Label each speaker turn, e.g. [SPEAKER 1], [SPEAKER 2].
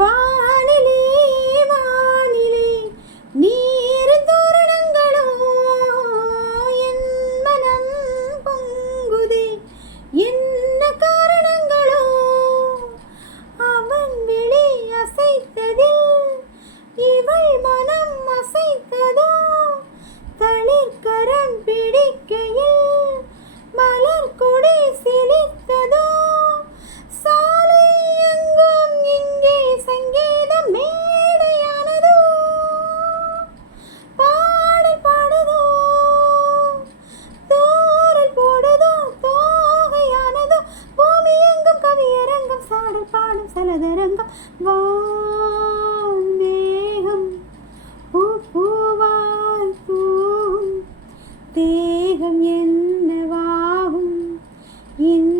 [SPEAKER 1] வானிலே ജലതരംഗം വാൽമേഹം പൂവാൽ പൂവും ദേഹം എന്ന വാവും ഇന്ന്